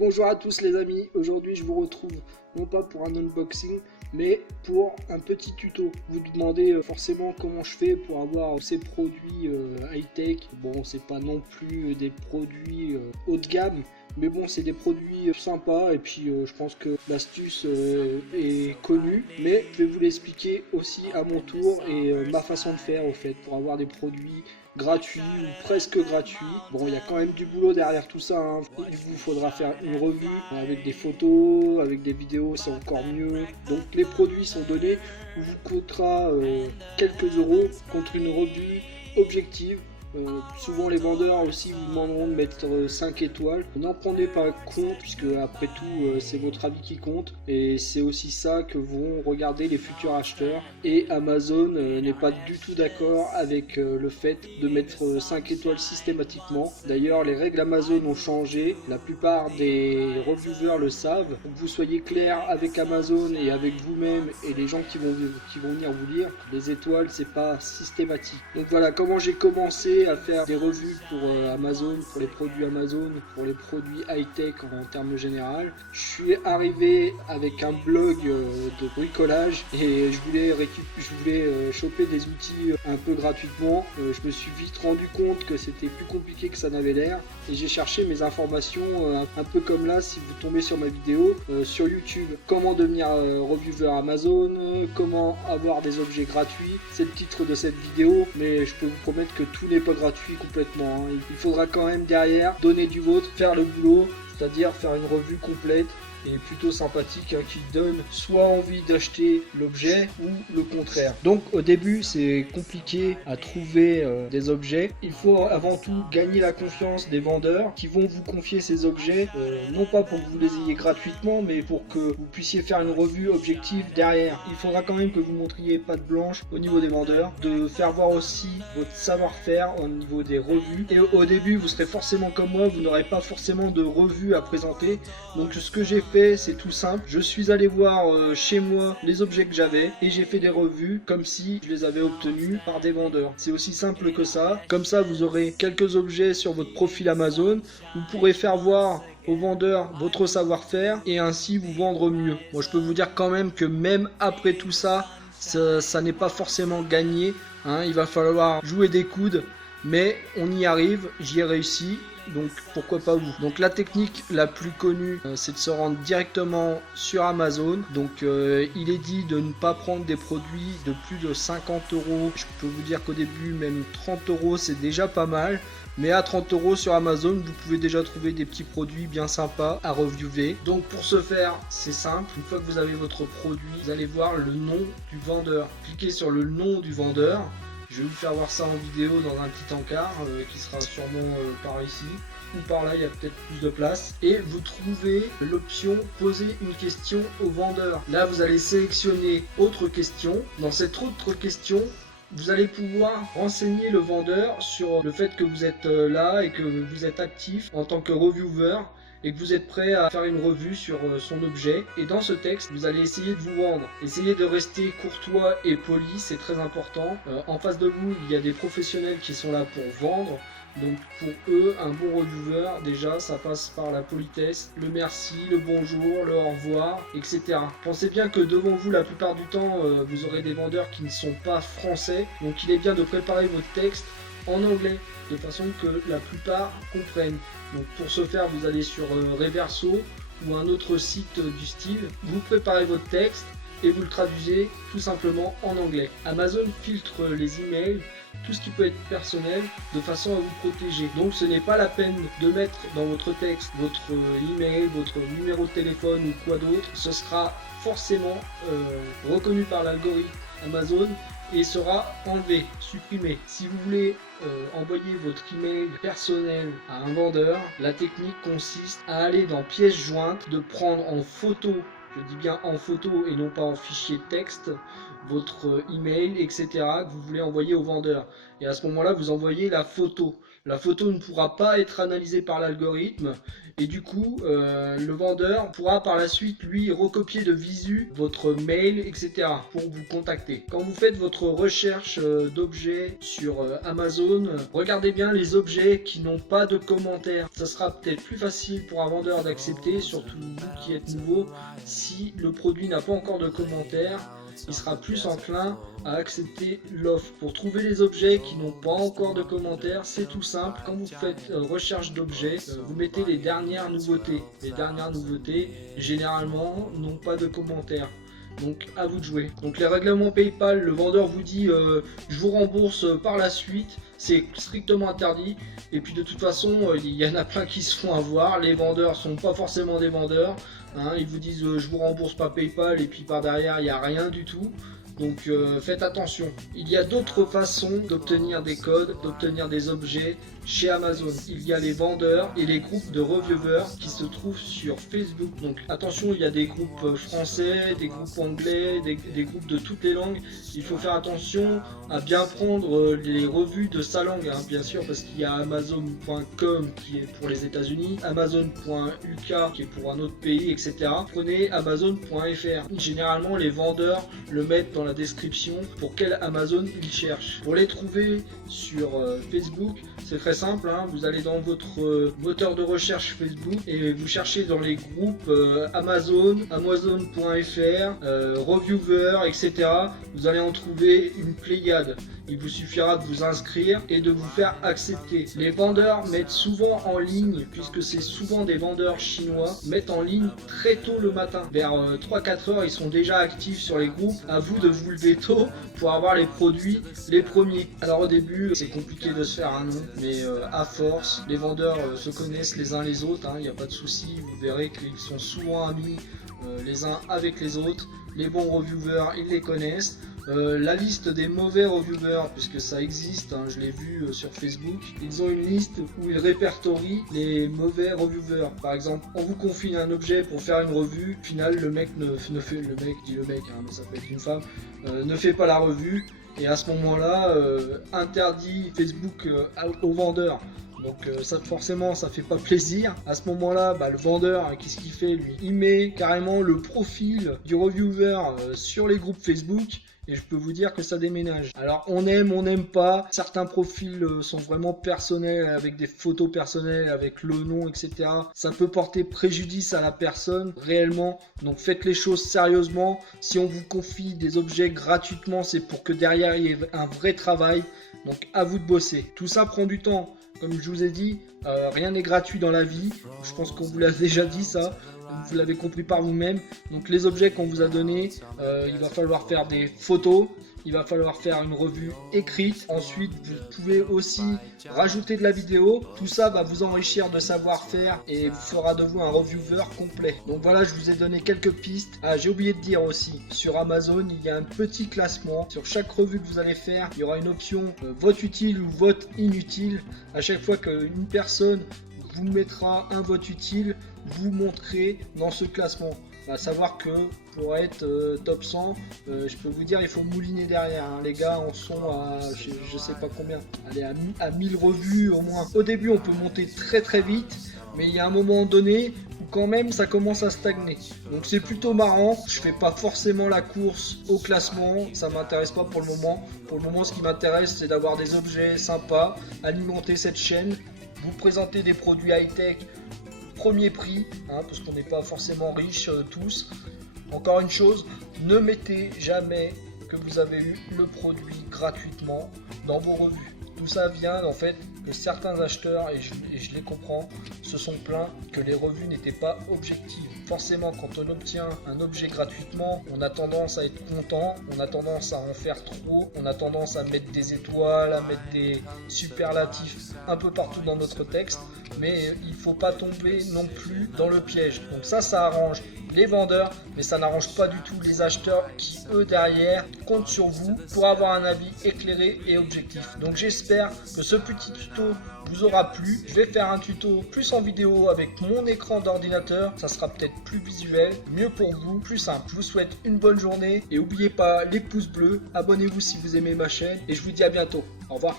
bonjour à tous les amis, aujourd'hui je vous retrouve non pas pour un unboxing mais pour un petit tuto. Vous vous demandez forcément comment je fais pour avoir ces produits high-tech. Bon, c'est pas non plus des produits haut de gamme, mais bon, c'est des produits sympas et puis je pense que l'astuce est connue, mais je vais vous l'expliquer aussi à mon tour et ma façon de faire au fait pour avoir des produits gratuits ou presque gratuits. Bon, il y a quand même du boulot derrière tout ça, hein. Il vous faudra faire une revue avec des photos, avec des vidéos, c'est encore mieux. Donc les produits sont donnés, vous coûtera quelques euros contre une revue objective. Souvent les vendeurs aussi vous demanderont de mettre 5 étoiles. N'en prenez pas compte puisque après tout c'est votre avis qui compte et c'est aussi ça que vont regarder les futurs acheteurs. Et Amazon n'est pas du tout d'accord avec le fait de mettre 5 étoiles systématiquement. D'ailleurs les règles Amazon ont changé, la plupart des reviewers le savent. Pour que vous soyez clair avec Amazon et avec vous-même et les gens qui vont venir vous lire, les étoiles c'est pas systématique. Donc voilà comment j'ai commencé à faire des revues pour Amazon, pour les produits Amazon, pour les produits high-tech en termes général. Je suis arrivé avec un blog de bricolage et je voulais choper des outils un peu gratuitement. Je me suis vite rendu compte que c'était plus compliqué que ça n'avait l'air et j'ai cherché mes informations un peu comme là si vous tombez sur ma vidéo sur YouTube. Comment devenir reviewer Amazon, comment avoir des objets gratuits. C'est le titre de cette vidéo, mais je peux vous promettre que tout n'est pas gratuit complètement, hein. Il faudra quand même derrière donner du vôtre, faire le boulot, c'est-à-dire faire une revue complète et plutôt sympathique, hein, qui donne soit envie d'acheter l'objet ou le contraire. Donc au début c'est compliqué à trouver des objets. Il faut avant tout gagner la confiance des vendeurs qui vont vous confier ces objets, non pas pour que vous les ayez gratuitement mais pour que vous puissiez faire une revue objective derrière. Il faudra quand même que vous montriez patte blanche au niveau des vendeurs, de faire voir aussi votre savoir-faire au niveau des revues. Et au début vous serez forcément comme moi, vous n'aurez pas forcément de revue à présenter. Donc ce que j'ai fait, c'est tout simple, je suis allé voir chez moi les objets que j'avais et j'ai fait des revues comme si je les avais obtenus par des vendeurs. C'est aussi simple que ça. Comme ça vous aurez quelques objets sur votre profil Amazon, vous pourrez faire voir aux vendeurs votre savoir-faire et ainsi vous vendre mieux. Moi je peux vous dire quand même que même après tout ça, ça n'est pas forcément gagné, hein. Il va falloir jouer des coudes, mais on y arrive, j'y ai réussi. Donc pourquoi pas vous. Donc la technique la plus connue c'est de se rendre directement sur Amazon. Donc il est dit de ne pas prendre des produits de plus de 50 euros. Je peux vous dire qu'au début même 30 euros c'est déjà pas mal. Mais à 30 euros sur Amazon, vous pouvez déjà trouver des petits produits bien sympas à reviewer. Donc pour ce faire, c'est simple. Une fois que vous avez votre produit, vous allez voir le nom du vendeur. Cliquez sur le nom du vendeur. Je vais vous faire voir ça en vidéo dans un petit encart qui sera sûrement par ici ou par là, il y a peut-être plus de place. Et vous trouvez l'option poser une question au vendeur. Là, vous allez sélectionner autre question. Dans cette autre question, vous allez pouvoir renseigner le vendeur sur le fait que vous êtes là et que vous êtes actif en tant que reviewer et que vous êtes prêt à faire une revue sur son objet. Et dans ce texte, vous allez essayer de vous vendre. Essayez de rester courtois et poli, c'est très important. En face de vous, il y a des professionnels qui sont là pour vendre. Donc pour eux, un bon reviewer, déjà, ça passe par la politesse, le merci, le bonjour, le au revoir, etc. Pensez bien que devant vous, la plupart du temps, vous aurez des vendeurs qui ne sont pas français. Donc il est bien de préparer votre texte en anglais, de façon que la plupart comprennent. Donc pour ce faire, vous allez sur Reverso ou un autre site du style, vous préparez votre texte et vous le traduisez tout simplement en anglais. Amazon filtre les emails, tout ce qui peut être personnel, de façon à vous protéger. Donc ce n'est pas la peine de mettre dans votre texte votre email, votre numéro de téléphone ou quoi d'autre. Ce sera forcément reconnu par l'algorithme Amazon et sera enlevé, supprimé. Si vous voulez envoyer votre email personnel à un vendeur, la technique consiste à aller dans pièces jointes, de prendre en photo, je dis bien en photo et non pas en fichier texte, votre email, etc. que vous voulez envoyer au vendeur. Et à ce moment-là, vous envoyez la photo. la photo ne pourra pas être analysée par l'algorithme et du coup le vendeur pourra par la suite lui recopier de visu votre mail, etc. pour vous contacter. Quand vous faites votre recherche d'objets sur Amazon, regardez bien les objets qui n'ont pas de commentaires. Ça sera peut-être plus facile pour un vendeur d'accepter, surtout vous qui êtes nouveau. Si le produit n'a pas encore de commentaires, il sera plus enclin à accepter l'offre. Pour trouver les objets qui n'ont pas encore de commentaires, c'est tout simple. Quand vous faites recherche d'objets, vous mettez les dernières nouveautés. Les dernières nouveautés, généralement, n'ont pas de commentaires. Donc à vous de jouer. Donc les règlements PayPal, le vendeur vous dit je vous rembourse par la suite, c'est strictement interdit. Et puis de toute façon, il y en a plein qui se font avoir. Les vendeurs sont pas forcément des vendeurs. Hein, ils vous disent je vous rembourse pas PayPal et puis par derrière il n'y a rien du tout. Donc faites attention. Il y a d'autres façons d'obtenir des codes, d'obtenir des objets chez Amazon. Il y a les vendeurs et les groupes de reviewers qui se trouvent sur Facebook. Donc attention, il y a des groupes français, des groupes anglais, des groupes de toutes les langues. Il faut faire attention à bien prendre les revues de sa langue, hein, bien sûr, parce qu'il y a Amazon.com qui est pour les États-Unis, Amazon.uk qui est pour un autre pays, etc. Prenez Amazon.fr. Généralement, les vendeurs le mettent dans la description pour quel Amazon ils cherchent. Pour les trouver sur Facebook, c'est très simple, hein. Vous allez dans votre moteur de recherche Facebook et vous cherchez dans les groupes Amazon, Amazon.fr, Reviewer, etc. Vous allez en trouver une pléiade. Il vous suffira de vous inscrire et de vous faire accepter. Les vendeurs mettent souvent en ligne, puisque c'est souvent des vendeurs chinois, mettent en ligne très tôt le matin. Vers 3-4 heures, ils sont déjà actifs sur les groupes. À vous de vous lever tôt pour avoir les produits les premiers. Alors au début, c'est compliqué de se faire un nom, mais à force, les vendeurs se connaissent les uns les autres, hein, il n'y a pas de souci. Vous verrez qu'ils sont souvent amis les uns avec les autres. Les bons reviewers, ils les connaissent. La liste des mauvais reviewers, puisque ça existe, hein, je l'ai vu sur Facebook, ils ont une liste où ils répertorient les mauvais reviewers. Par exemple, on vous confie un objet pour faire une revue, au final le mec ne fait, le mec dit le mec, hein, mais ça peut être une femme, ne fait pas la revue, et à ce moment-là, interdit Facebook aux vendeurs. Donc ça forcément ça fait pas plaisir. À ce moment-là, le vendeur, qu'est-ce qu'il fait lui? Il met carrément le profil du reviewer sur les groupes Facebook. Et je peux vous dire que ça déménage. Alors on n'aime pas. Certains profils sont vraiment personnels, avec des photos personnelles, avec le nom, etc. Ça peut porter préjudice à la personne réellement. Donc faites les choses sérieusement. Si on vous confie des objets gratuitement, c'est pour que derrière il y ait un vrai travail. Donc à vous de bosser. Tout ça prend du temps. Comme je vous ai dit, rien n'est gratuit dans la vie. Je pense qu'on vous l'a déjà dit ça. Vous l'avez compris par vous-même. Donc les objets qu'on vous a donnés, il va falloir faire des photos. Il va falloir faire une revue écrite. Ensuite, vous pouvez aussi rajouter de la vidéo. Tout ça va vous enrichir de savoir-faire et vous fera de vous un reviewer complet. Donc voilà, je vous ai donné quelques pistes. Ah, j'ai oublié de dire aussi, sur Amazon, il y a un petit classement. Sur chaque revue que vous allez faire, il y aura une option vote utile ou vote inutile. À chaque fois qu'une personne vous mettra un vote utile, vous montrez dans ce classement. À savoir que pour être top 100, je peux vous dire, il faut mouliner derrière, hein. Les gars en sont à je sais pas combien, allez, à 1000 revues au moins. Au début on peut monter très très vite, mais il y a un moment donné où quand même ça commence à stagner. Donc c'est plutôt marrant. Je fais pas forcément la course au classement, ça m'intéresse pas pour le moment. Pour le moment, ce qui m'intéresse, c'est d'avoir des objets sympas, alimenter cette chaîne, vous présenter des produits high-tech premier prix, hein, parce qu'on n'est pas forcément riches tous. Encore une chose, ne mettez jamais que vous avez eu le produit gratuitement dans vos revues. Tout ça vient en fait que certains acheteurs, et je les comprends, se sont plaints que les revues n'étaient pas objectives. Forcément, quand on obtient un objet gratuitement, on a tendance à être content, on a tendance à en faire trop, on a tendance à mettre des étoiles, à mettre des superlatifs un peu partout dans notre texte, mais il ne faut pas tomber non plus dans le piège. Donc ça arrange les vendeurs, mais ça n'arrange pas du tout les acheteurs qui, eux, derrière, comptent sur vous pour avoir un avis éclairé et objectif. Donc j'espère que ce petit tuto vous aura plu. Je vais faire un tuto plus en vidéo avec mon écran d'ordinateur. Ça sera peut-être plus visuel, mieux pour vous, plus simple. Je vous souhaite une bonne journée et n'oubliez pas les pouces bleus. Abonnez-vous si vous aimez ma chaîne et je vous dis à bientôt. Au revoir.